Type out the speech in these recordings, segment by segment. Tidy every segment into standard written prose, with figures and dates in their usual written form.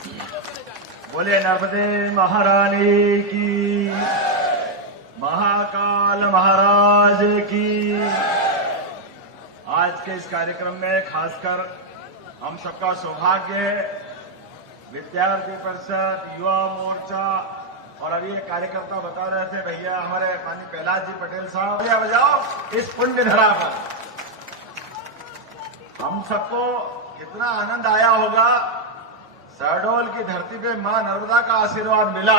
बोले नर्मदे महारानी की, महाकाल महाराज की। आज के इस कार्यक्रम में खासकर हम सबका सौभाग्य है, विद्यार्थी परिषद, युवा मोर्चा और अभी एक कार्यकर्ता बता रहे थे भैया हमारे माननीय प्रहलाद जी पटेल साहब, बजाओ इस पुण्य धरा पर। हम सबको कितना आनंद आया होगा, शहडोल की धरती पे मां नर्मदा का आशीर्वाद मिला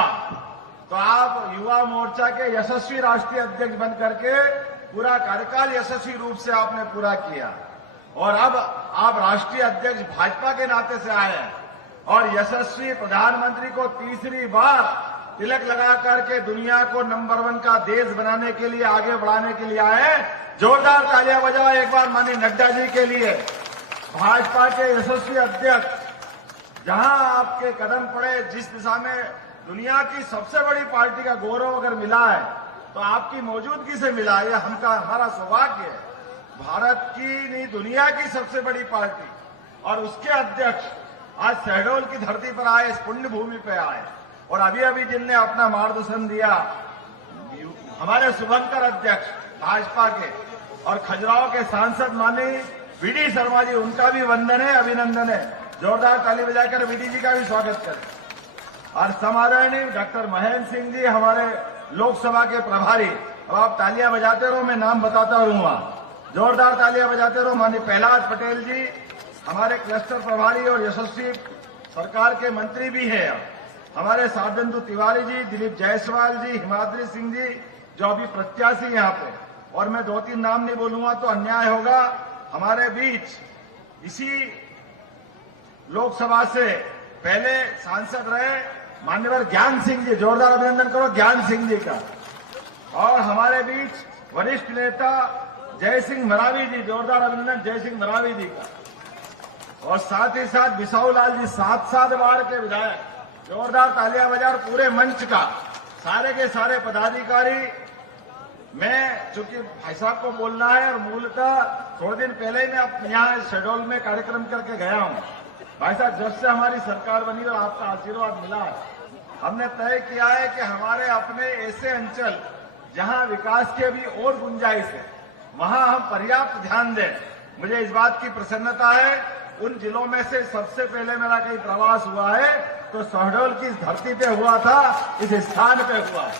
तो आप युवा मोर्चा के यशस्वी राष्ट्रीय अध्यक्ष बन करके पूरा कार्यकाल यशस्वी रूप से आपने पूरा किया और अब आप राष्ट्रीय अध्यक्ष भाजपा के नाते से आए हैं और यशस्वी प्रधानमंत्री को तीसरी बार तिलक लगा करके दुनिया को नंबर 1 का देश बनाने के लिए, आगे बढ़ाने के लिए आए। जोरदार तालियां बजाओ एक बार माननीय नड्डा जी के लिए, भाजपा के यशस्वी अध्यक्ष। जहां आपके कदम पड़े, जिस दिशा में दुनिया की सबसे बड़ी पार्टी का गौरव अगर मिला है तो आपकी मौजूदगी से मिला। ये हमारा सौभाग्य है। भारत की नहीं, दुनिया की सबसे बड़ी पार्टी और उसके अध्यक्ष आज शहडोल की धरती पर आए, इस पुण्य भूमि पे आए। और अभी अभी जिनने अपना मार्गदर्शन दिया हमारे शुभंकर अध्यक्ष भाजपा के और खजुराहो के सांसद माननीय वीडी शर्मा जी, उनका भी वंदन है, अभिनंदन है। जोरदार ताली बजाकर वीडी जी का भी स्वागत करें। और समादरणीय डॉक्टर महेंद्र सिंह जी, हमारे लोकसभा के प्रभारी। अब आप तालियां बजाते रहो, मैं नाम बताता रहूंगा। जोरदार तालियां बजाते रहो। माननीय प्रहलाद पटेल जी हमारे क्लस्टर प्रभारी और यशस्वी सरकार के मंत्री भी हैं। हमारे शारदेंदु तिवारी जी, दिलीप जायसवाल जी, हिमाद्री सिंह जी जो अभी प्रत्याशी यहाँ पे, और मैं 2-3 नाम नहीं बोलूंगा तो अन्याय होगा। हमारे बीच इसी लोकसभा से पहले सांसद रहे मान्यवर ज्ञान सिंह जी, जोरदार अभिनंदन करो ज्ञान सिंह जी का। और हमारे बीच वरिष्ठ नेता जय सिंह मरावी जी, जोरदार अभिनंदन जय सिंह मरावी जी का। और साथ ही साथ बिसाऊ लाल जी, 7 बार के विधायक। जोरदार तालियां बजा पूरे मंच का, सारे के सारे पदाधिकारी। मैं चूंकि भाई साहब को बोलना है और मूलतः थोड़े दिन पहले ही मैं यहाँ शहडोल में कार्यक्रम करके गया हूँ। भाई साहब, जब से हमारी सरकार बनी और आपका आशीर्वाद मिला है, हमने तय किया है कि हमारे अपने ऐसे अंचल जहां विकास की अभी और गुंजाइश है वहां हम पर्याप्त ध्यान दें। मुझे इस बात की प्रसन्नता है, उन जिलों में से सबसे पहले मेरा कहीं प्रवास हुआ है तो शहडोल की धरती पे हुआ था, इस स्थान पे हुआ है।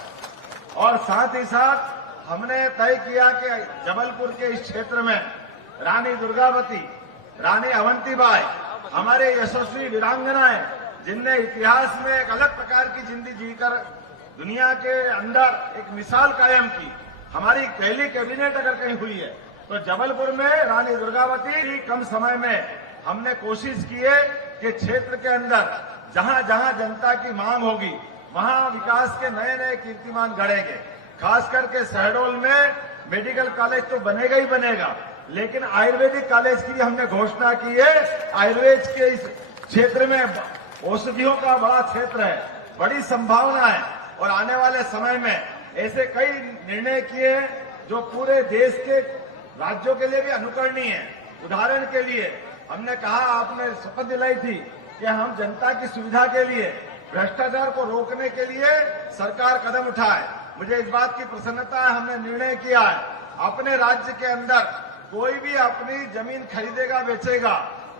और साथ ही साथ हमने तय किया कि जबलपुर के इस क्षेत्र में रानी दुर्गावती, रानी अवंतीबाई, हमारे यशस्वी वीरांगनाएं जिनने इतिहास में एक अलग प्रकार की जिंदगी जीकर दुनिया के अंदर एक मिसाल कायम की, हमारी पहली कैबिनेट अगर कहीं हुई है तो जबलपुर में रानी दुर्गावती। कम समय में हमने कोशिश की है कि क्षेत्र के अंदर जहां जहां जनता की मांग होगी वहां विकास के नए नए कीर्तिमान गढ़ेंगे। खास करके शहडोल में मेडिकल कॉलेज तो बनेगा ही बनेगा, लेकिन आयुर्वेदिक कॉलेज की हमने घोषणा की है। आयुर्वेद के इस क्षेत्र में औषधियों का बड़ा क्षेत्र है, बड़ी संभावना है और आने वाले समय में ऐसे कई निर्णय किए हैं जो पूरे देश के राज्यों के लिए भी अनुकरणीय है। उदाहरण के लिए हमने कहा, आपने शपथ दिलाई थी कि हम जनता की सुविधा के लिए, भ्रष्टाचार को रोकने के लिए सरकार कदम उठाए। मुझे इस बात की प्रसन्नता है, हमने निर्णय किया है अपने राज्य के अंदर कोई भी अपनी जमीन खरीदेगा बेचेगा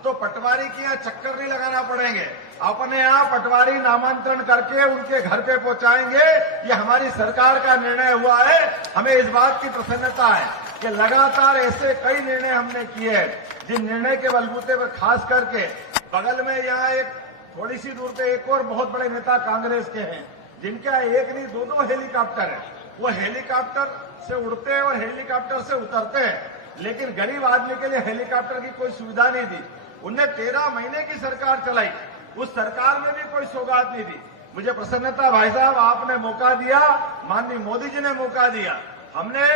तो पटवारी के यहाँ चक्कर नहीं लगाना पड़ेंगे, अपने यहाँ पटवारी नामांतरण करके उनके घर पे पहुंचाएंगे। ये हमारी सरकार का निर्णय हुआ है। हमें इस बात की प्रसन्नता है कि लगातार ऐसे कई निर्णय हमने किए हैं जिन निर्णय के बलबूते पर खास करके बगल में यहाँ एक थोड़ी सी दूर पे एक और बहुत बड़े नेता कांग्रेस के हैं जिनका एक नहीं 2 हेलीकॉप्टर है। वो हेलीकॉप्टर से उड़ते हैं और हेलीकॉप्टर से उतरते हैं, लेकिन गरीब आदमी के लिए हेलीकॉप्टर की कोई सुविधा नहीं दी। उनने 13 महीने की सरकार चलाई, उस सरकार में भी कोई सौगात नहीं दी। मुझे प्रसन्नता भाई साहब, आपने मौका दिया, माननीय मोदी जी ने मौका दिया। हमने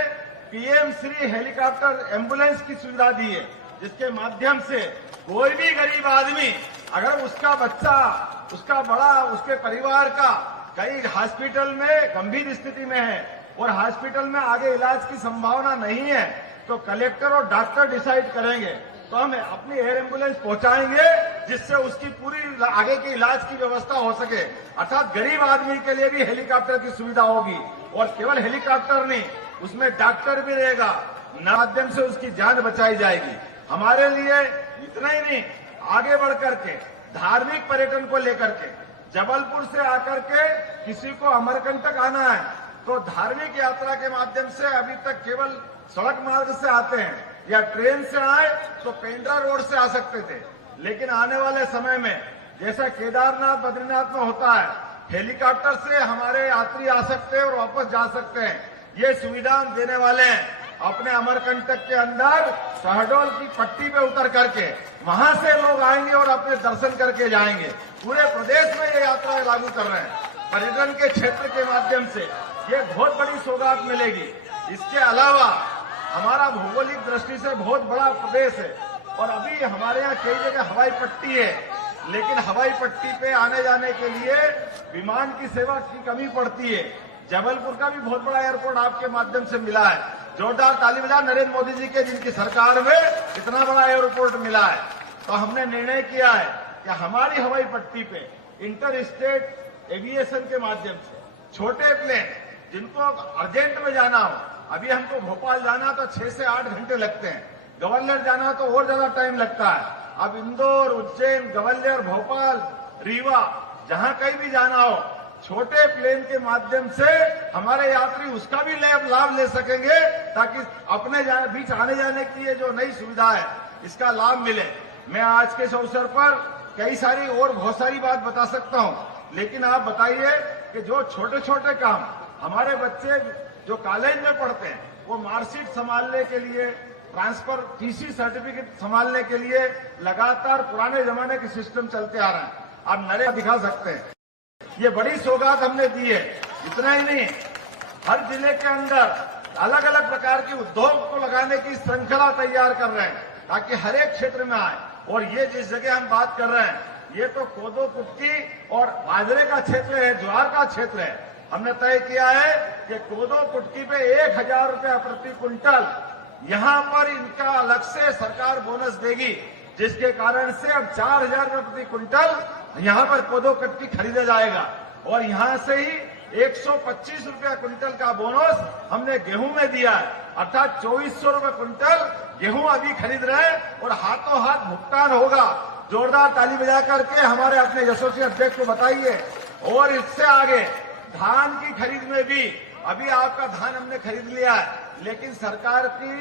पीएम श्री हेलीकॉप्टर एम्बुलेंस की सुविधा दी है, जिसके माध्यम से कोई भी गरीब आदमी अगर उसका बच्चा, उसका बड़ा, उसके परिवार का कहीं हॉस्पिटल में गंभीर स्थिति में है और हॉस्पिटल में आगे इलाज की संभावना नहीं है तो कलेक्टर और डॉक्टर डिसाइड करेंगे तो हम अपनी एयर एम्बुलेंस पहुंचाएंगे जिससे उसकी पूरी आगे के इलाज की व्यवस्था हो सके। अर्थात गरीब आदमी के लिए भी हेलीकॉप्टर की सुविधा होगी और केवल हेलीकॉप्टर नहीं, उसमें डॉक्टर भी रहेगा, माध्यम से उसकी जान बचाई जाएगी। हमारे लिए इतना ही नहीं, आगे बढ़ करके धार्मिक पर्यटन को लेकर के जबलपुर से आकर के किसी को अमरकंटक आना है तो धार्मिक यात्रा के माध्यम से अभी तक केवल सड़क मार्ग से आते हैं या ट्रेन से आए तो पेंड्रा रोड से आ सकते थे, लेकिन आने वाले समय में जैसा केदारनाथ बद्रीनाथ में होता है, हेलीकॉप्टर से हमारे यात्री आ सकते हैं और वापस जा सकते हैं। ये सुविधा हम देने वाले हैं। अपने अमरकंटक के अंदर शहडोल की पट्टी पे उतर करके वहां से लोग आएंगे और अपने दर्शन करके जाएंगे। पूरे प्रदेश में ये यात्रा लागू कर रहे हैं। पर्यटन के क्षेत्र के माध्यम से ये बहुत बड़ी सौगात मिलेगी। इसके अलावा हमारा भौगोलिक दृष्टि से बहुत बड़ा प्रदेश है और अभी हमारे यहाँ कई जगह हवाई पट्टी है, लेकिन हवाई पट्टी पे आने जाने के लिए विमान की सेवा की कमी पड़ती है। जबलपुर का भी बहुत बड़ा एयरपोर्ट आपके माध्यम से मिला है। जोरदार ताली बजा नरेंद्र मोदी जी के, जिनकी सरकार में इतना बड़ा एयरपोर्ट मिला है। तो हमने निर्णय किया है कि हमारी हवाई पट्टी पे इंटर स्टेट एविएशन के माध्यम से छोटे प्लेन जिनको अर्जेंट में जाना हो, अभी हमको भोपाल जाना तो 6 से 8 घंटे लगते हैं, ग्वालियर जाना तो और ज्यादा टाइम लगता है। अब इंदौर, उज्जैन, ग्वालियर, भोपाल, रीवा, जहां कहीं भी जाना हो, छोटे प्लेन के माध्यम से हमारे यात्री उसका भी लाभ ले सकेंगे ताकि अपने बीच आने जाने की ये जो नई सुविधा है इसका लाभ मिले। मैं आज के इस अवसर पर कई सारी और बहुत सारी बात बता सकता हूं, लेकिन आप बताइए कि जो छोटे छोटे काम हमारे बच्चे जो कॉलेज में पढ़ते हैं वो मार्कशीट संभालने के लिए, ट्रांसफर टीसी सर्टिफिकेट संभालने के लिए लगातार पुराने जमाने के सिस्टम चलते आ रहे हैं। आप नरेगा दिखा सकते हैं। ये बड़ी सौगात हमने दी है। इतना ही नहीं, हर जिले के अंदर अलग अलग प्रकार के उद्योग को लगाने की श्रृंखला तैयार कर रहे हैं ताकि हर एक क्षेत्र में आए। और ये जिस जगह हम बात कर रहे हैं ये तो कोदो कुटकी और बाजरे का क्षेत्र है, ज्वार का क्षेत्र है। हमने तय किया है कि कोदो कुटकी पे 1000 रुपया प्रति क्विंटल यहां पर इनका अलग से सरकार बोनस देगी, जिसके कारण से अब 4000 रुपये प्रति क्विंटल यहां पर कोदो कुटकी खरीदा जाएगा। और यहां से ही 125 रुपया क्विंटल का बोनस हमने गेहूं में दिया है, अर्थात 2400 रुपये क्विंटल गेहूं अभी खरीद रहे हैं और हाथों हाथ भुगतान होगा। जोरदार ताली बजा करके हमारे अपने यशस्वी अध्यक्ष को बताइए। और इससे आगे धान की खरीद में भी अभी आपका धान हमने खरीद लिया है, लेकिन सरकार की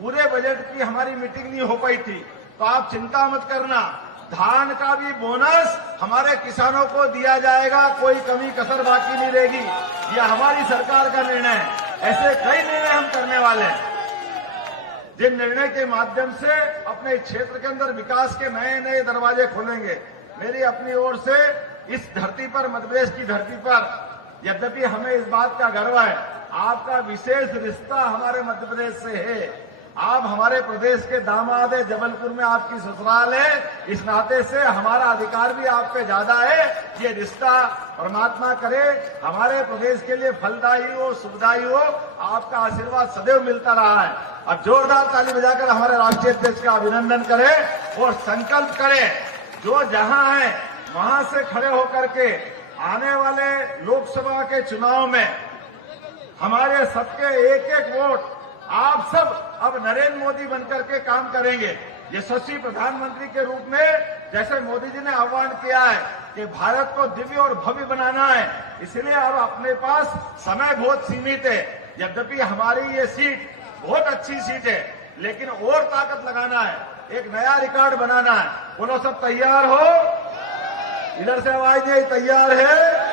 पूरे बजट की हमारी मीटिंग नहीं हो पाई थी, तो आप चिंता मत करना, धान का भी बोनस हमारे किसानों को दिया जाएगा, कोई कमी कसर बाकी नहीं रहेगी। यह हमारी सरकार का निर्णय है। ऐसे कई निर्णय हम करने वाले हैं जिन निर्णय के माध्यम से अपने क्षेत्र के अंदर विकास के नए नए दरवाजे खोलेंगे। मेरी अपनी ओर से इस धरती पर, मध्यप्रदेश की धरती पर, यद्यपि हमें इस बात का गर्व है, आपका विशेष रिश्ता हमारे मध्य प्रदेश से है। आप हमारे प्रदेश के दामाद है, जबलपुर में आपकी ससुराल है, इस नाते से हमारा अधिकार भी आप पे ज्यादा है। ये रिश्ता परमात्मा करे हमारे प्रदेश के लिए फलदायी हो, सुखदायी हो। आपका आशीर्वाद सदैव मिलता रहा है। अब जोरदार ताली बजाकर हमारे राष्ट्रीय अध्यक्ष का अभिनंदन करें और संकल्प करें, जो जहां है वहां से खड़े होकर के आने वाले लोकसभा के चुनाव में हमारे सबके एक एक वोट आप सब अब नरेंद्र मोदी बनकर के काम करेंगे। यशस्वी प्रधानमंत्री के रूप में जैसे मोदी जी ने आह्वान किया है कि भारत को दिव्य और भव्य बनाना है, इसलिए अब अपने पास समय बहुत सीमित है। यद्यपि हमारी ये सीट बहुत अच्छी सीट है, लेकिन और ताकत लगाना है, एक नया रिकॉर्ड बनाना है। बोलो सब तैयार हो? इधर से आवाज नहीं, तैयार है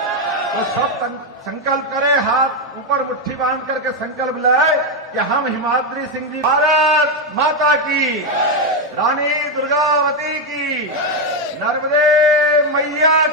तो सब संकल्प करें, हाथ ऊपर मुट्ठी बांध करके संकल्प लाए कि हम हिमाद्री सिंह जी भारत माता की, रानी दुर्गावती की, नर्मदे मैया